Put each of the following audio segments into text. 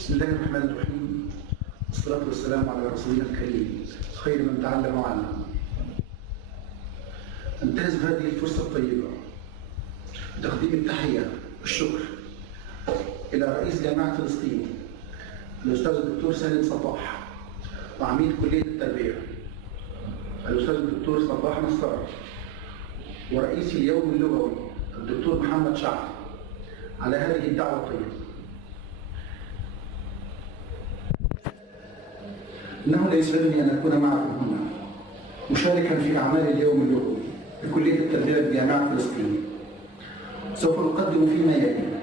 بسم الله الرحمن الرحيم، والصلاة والسلام على رسولنا الكريم خير من تعلم وعلم. أنتهز هذه الفرصة الطيبة بتقديم التحية والشكر إلى رئيس جامعة فلسطين الأستاذ الدكتور سالم صباح، وعميد كلية التربية الأستاذ الدكتور صباح نصار، ورئيس اليوم اللغوي الدكتور محمد شعب على هذه الدعوة الطيبة. إنه لا يسعدني أن أكون معكم هنا مشاركا في أعمال اليوم اللغوي بكلية التربية بجامعة فلسطين. سوف أقدم فيما يلي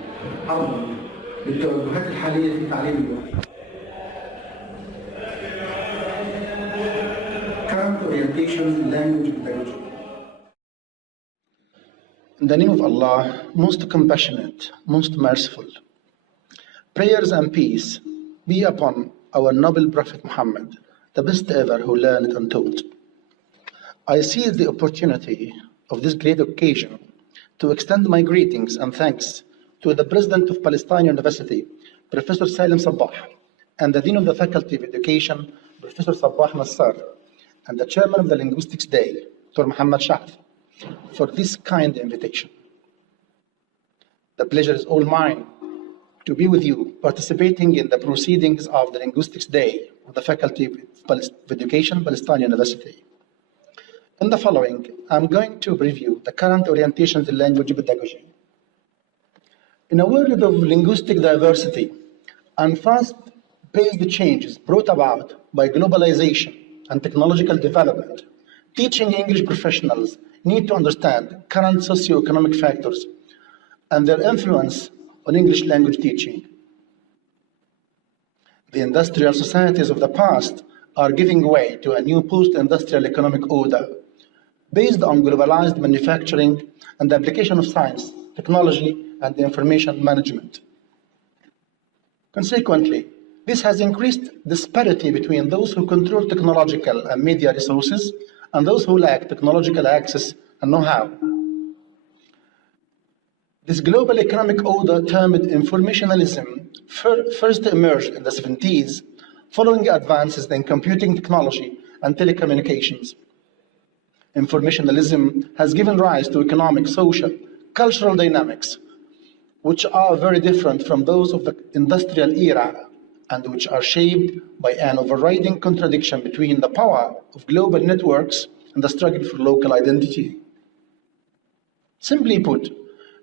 عرض للتوجهات الحالية في تعليم اللغة. Current orientations in language pedagogy. In the name of Allah, most compassionate, most merciful. Prayers and peace be upon our noble Prophet Muhammad, the best ever who learned and taught. I seize the opportunity of this great occasion to extend my greetings and thanks to the President of Palestine University, Professor Salim Sabah, and the Dean of the Faculty of Education, Professor Sabah Nassar, and the Chairman of the Linguistics Day, Dr. Muhammad Sha'af, for this kind invitation. The pleasure is all mine to be with you, participating in the proceedings of the Linguistics Day of the Faculty of Education, Palestine University. In the following, I'm going to review the current orientations in language pedagogy. In a world of linguistic diversity and fast-paced changes brought about by globalization and technological development, teaching English professionals need to understand current socio-economic factors and their influence on English language teaching. The industrial societies of the past are giving way to a new post-industrial economic order based on globalized manufacturing and the application of science, technology, and information management. Consequently, this has increased disparity between those who control technological and media resources and those who lack technological access and know-how. This global economic order, termed informationalism, first emerged in the 70s following advances in computing technology and telecommunications. Informationalism has given rise to economic, social, cultural dynamics which are very different from those of the industrial era and which are shaped by an overriding contradiction between the power of global networks and the struggle for local identity. Simply put,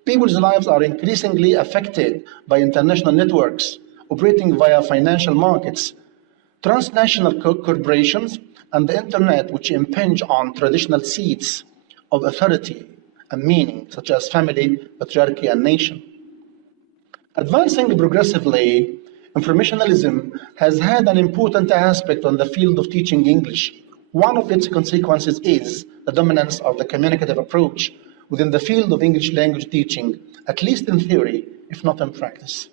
people's lives are increasingly affected by international networks operating via financial markets, transnational corporations, and the internet, which impinge on traditional seats of authority and meaning, such as family, patriarchy, and nation. Advancing progressively, informationalism has had an important aspect on the field of teaching English. One of its consequences is the dominance of the communicative approach within the field of English language teaching, at least in theory, if not in practice.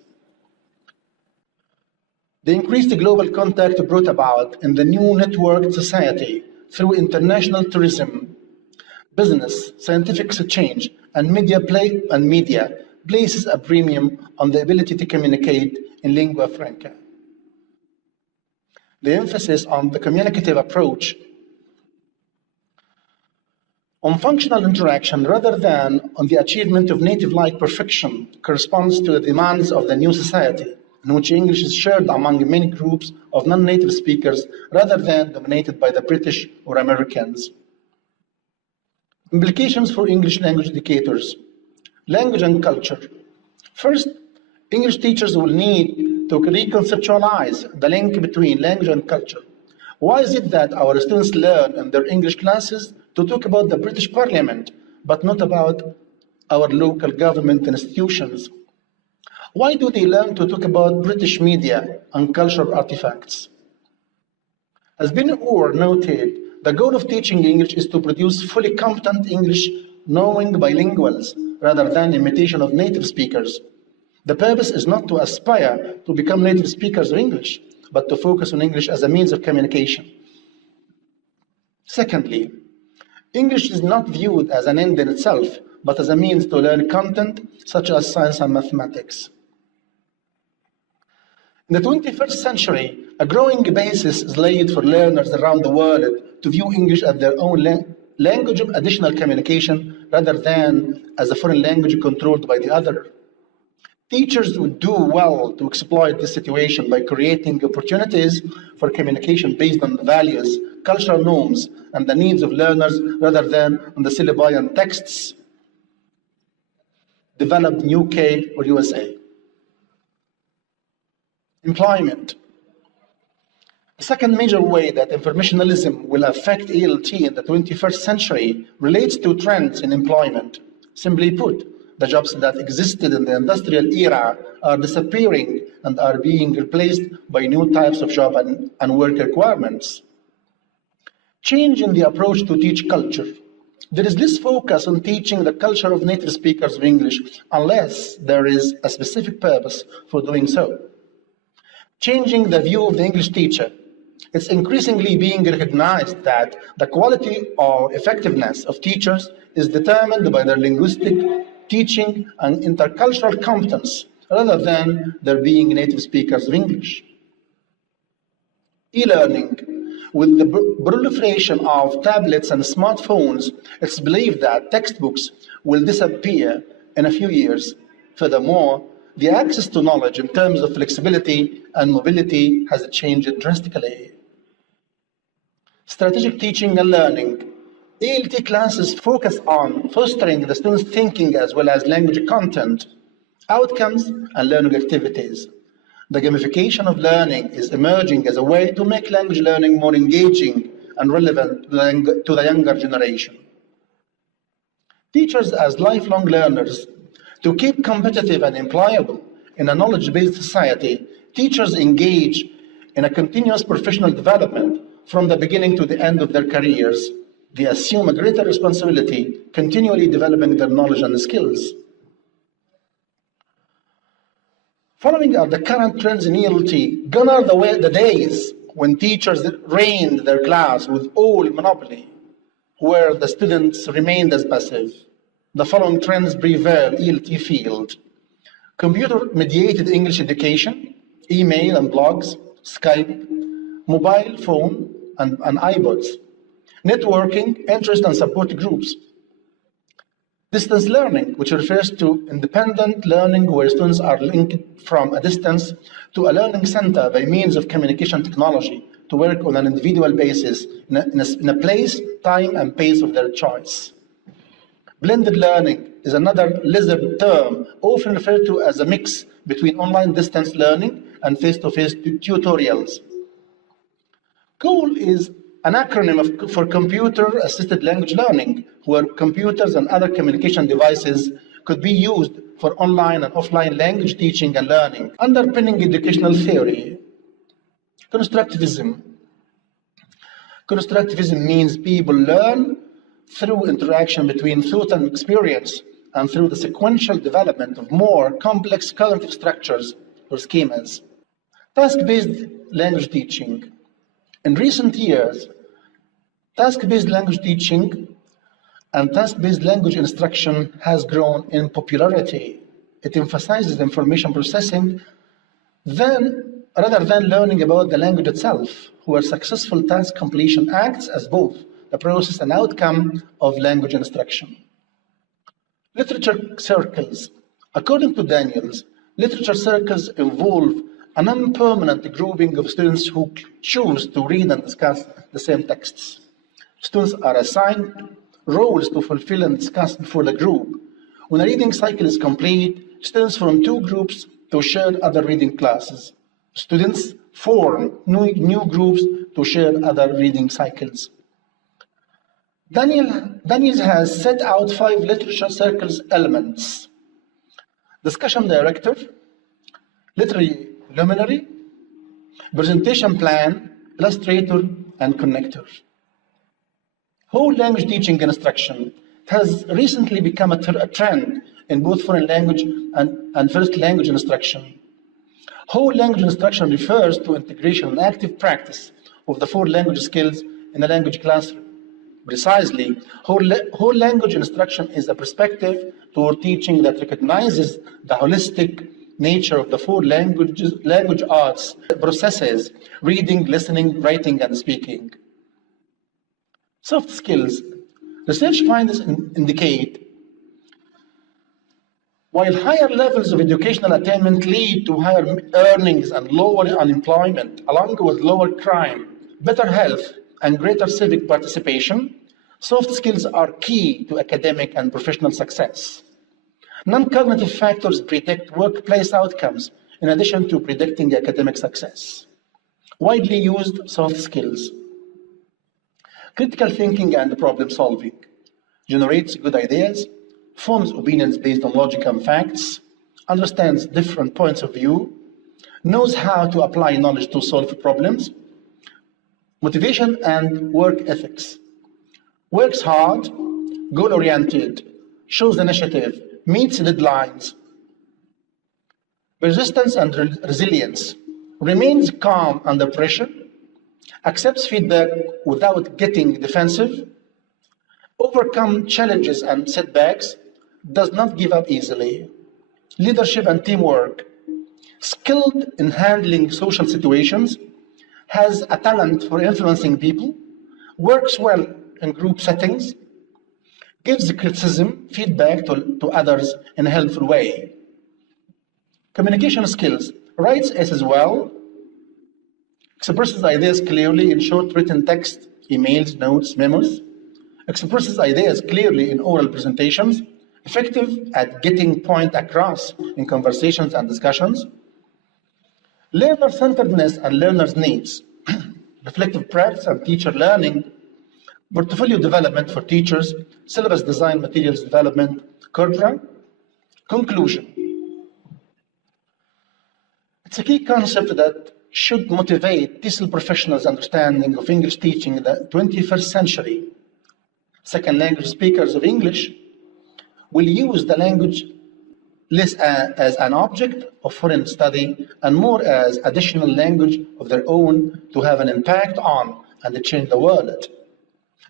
The increased global contact brought about in the new networked society through international tourism, business, scientific exchange, and media places a premium on the ability to communicate in lingua franca. The emphasis on the communicative approach on functional interaction rather than on the achievement of native-like perfection corresponds to the demands of the new society, in which English is shared among many groups of non-native speakers rather than dominated by the British or Americans. Implications for English language educators. Language and culture. First, English teachers will need to reconceptualize the link between language and culture. Why is it that our students learn in their English classes to talk about the British Parliament, but not about our local government institutions? Why do they learn to talk about British media and cultural artifacts? As Ben Orr noted, the goal of teaching English is to produce fully competent English-knowing bilinguals rather than imitation of native speakers. The purpose is not to aspire to become native speakers of English, but to focus on English as a means of communication. Secondly, English is not viewed as an end in itself, but as a means to learn content such as science and mathematics. In the 21st century, a growing basis is laid for learners around the world to view English as their own language of additional communication rather than as a foreign language controlled by the other. Teachers would do well to exploit this situation by creating opportunities for communication based on the values, cultural norms, and the needs of learners rather than on the syllabi and texts developed in UK or USA. Employment. The second major way that informationalism will affect ELT in the 21st century relates to trends in employment. Simply put, the jobs that existed in the industrial era are disappearing and are being replaced by new types of job and work requirements. Change in the approach to teach culture. There is less focus on teaching the culture of native speakers of English unless there is a specific purpose for doing so. Changing the view of the English teacher. It's increasingly being recognized that the quality or effectiveness of teachers is determined by their linguistic, teaching, and intercultural competence rather than their being native speakers of English. E-learning. With the proliferation of tablets and smartphones, it's believed that textbooks will disappear in a few years. Furthermore, the access to knowledge in terms of flexibility and mobility has changed drastically. Strategic teaching and learning. ELT classes focus on fostering the students' thinking as well as language content, outcomes, and learning activities. The gamification of learning is emerging as a way to make language learning more engaging and relevant to the younger generation. Teachers as lifelong learners. To keep competitive and employable in a knowledge-based society, teachers engage in a continuous professional development from the beginning to the end of their careers. They assume a greater responsibility, continually developing their knowledge and skills. Following are the current trends in ELT. Gone are the days when teachers reigned their class with all monopoly, where the students remained as passive. The following trends prevail ELT field. Computer-mediated English education, email and blogs, Skype, mobile phone and iPods, networking, interest and support groups. Distance learning, which refers to independent learning where students are linked from a distance to a learning center by means of communication technology to work on an individual basis in a place, time, and pace of their choice. Blended learning is another lizard term, often referred to as a mix between online distance learning and face-to-face tutorials. COOL is an acronym for Computer-Assisted Language Learning, where computers and other communication devices could be used for online and offline language teaching and learning. Underpinning educational theory. Constructivism. Constructivism means people learn through interaction between thought and experience and through the sequential development of more complex cognitive structures or schemas. Task-based language teaching. In recent years, task-based language teaching and task-based language instruction has grown in popularity. It emphasizes information processing rather than learning about the language itself, where successful task completion acts as both the process and outcome of language instruction. Literature circles. According to Daniels, literature circles involve a non-permanent grouping of students who choose to read and discuss the same texts. Students are assigned roles to fulfill and discuss before the group. When a reading cycle is complete, students form two groups to share other reading classes. Students form new groups to share other reading cycles. Daniels has set out 5 literature circles elements: discussion director, literary luminary, presentation plan, illustrator, and connector. Whole language teaching and instruction has recently become a trend in both foreign language and first language instruction. Whole language instruction refers to integration and active practice of the 4 language skills in a language classroom. Precisely, whole language instruction is a perspective toward teaching that recognizes the holistic nature of the four language arts processes: reading, listening, writing, and speaking. Soft skills. Research findings indicate while higher levels of educational attainment lead to higher earnings and lower unemployment, along with lower crime, better health, and greater civic participation, soft skills are key to academic and professional success. Non-cognitive factors predict workplace outcomes in addition to predicting academic success. Widely used soft skills. Critical thinking and problem solving. Generates good ideas, forms opinions based on logic and facts, understands different points of view, knows how to apply knowledge to solve problems. Motivation and work ethics. Works hard, goal-oriented, shows initiative, meets deadlines. Persistence and resilience. Remains calm under pressure, accepts feedback without getting defensive, overcome challenges and setbacks, does not give up easily. Leadership and teamwork. Skilled in handling social situations, has a talent for influencing people, works well in group settings, gives criticism, feedback to others in a helpful way. Communication skills, writes essays well, expresses ideas clearly in short written text, emails, notes, memos, expresses ideas clearly in oral presentations, effective at getting point across in conversations and discussions. Learner-centeredness and learners' needs, reflective practice and teacher learning, portfolio development for teachers, syllabus design, materials development, corpora. Conclusion. It's a key concept that should motivate TESOL professionals' understanding of English teaching in the 21st century. Second language speakers of English will use the language less as an object of foreign study and more as additional language of their own to have an impact on and change the world.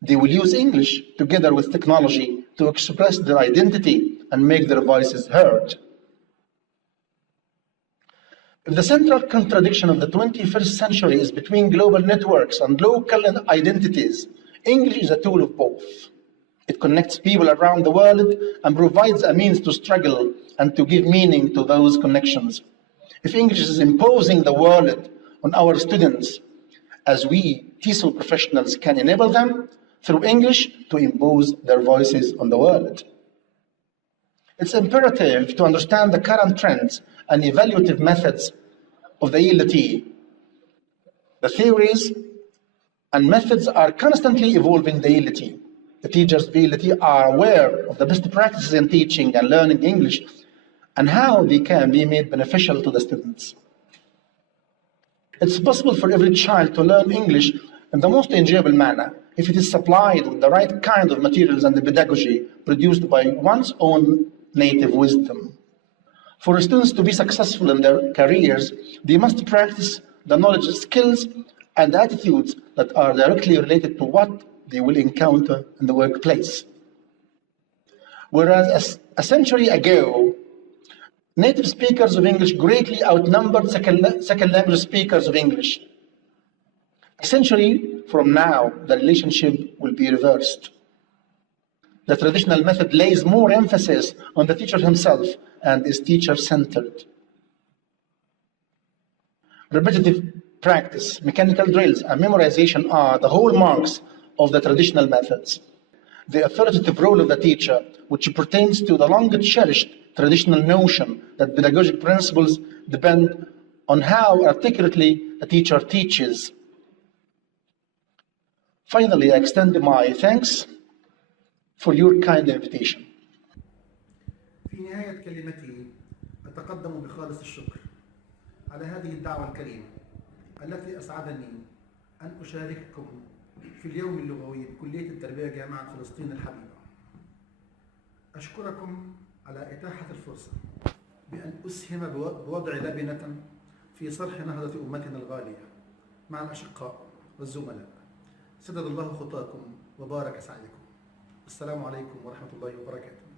They will use English together with technology to express their identity and make their voices heard. If the central contradiction of the 21st century is between global networks and local identities, English is a tool of both. It connects people around the world and provides a means to struggle and to give meaning to those connections. If English is imposing the world on our students, as we TESOL professionals can enable them through English to impose their voices on the world. It's imperative to understand the current trends and evaluative methods of the ELT. The theories and methods are constantly evolving the ELT. The teachers of ELT are aware of the best practices in teaching and learning English and how they can be made beneficial to the students. It's possible for every child to learn English in the most enjoyable manner if it is supplied with the right kind of materials and the pedagogy produced by one's own native wisdom. For students to be successful in their careers, they must practice the knowledge, skills, and attitudes that are directly related to what they will encounter in the workplace. Whereas a century ago, native speakers of English greatly outnumbered second language speakers of English. A century from now, the relationship will be reversed. The traditional method lays more emphasis on the teacher himself and is teacher-centered. Repetitive practice, mechanical drills, and memorization are the hallmarks of the traditional methods. The authoritative role of the teacher, which pertains to the long-cherished traditional notion that pedagogic principles depend on how articulately the teacher teaches. Finally, I extend my thanks for your kind invitation. في نهاية كلمتي أتقدم بخالص الشكر على هذه الدعوة الكريمة التي أسعدني أن أشارككم في اليوم اللغوي بكلية التربية جامعة فلسطين الحبيبة. أشكركم على إتاحة الفرصة بأن أسهم بوضع لبنة في صرح نهضة أمتنا الغالية مع الأشقاء والزملاء. سدد الله خطاكم وبارك سعيكم. السلام عليكم ورحمة الله وبركاته.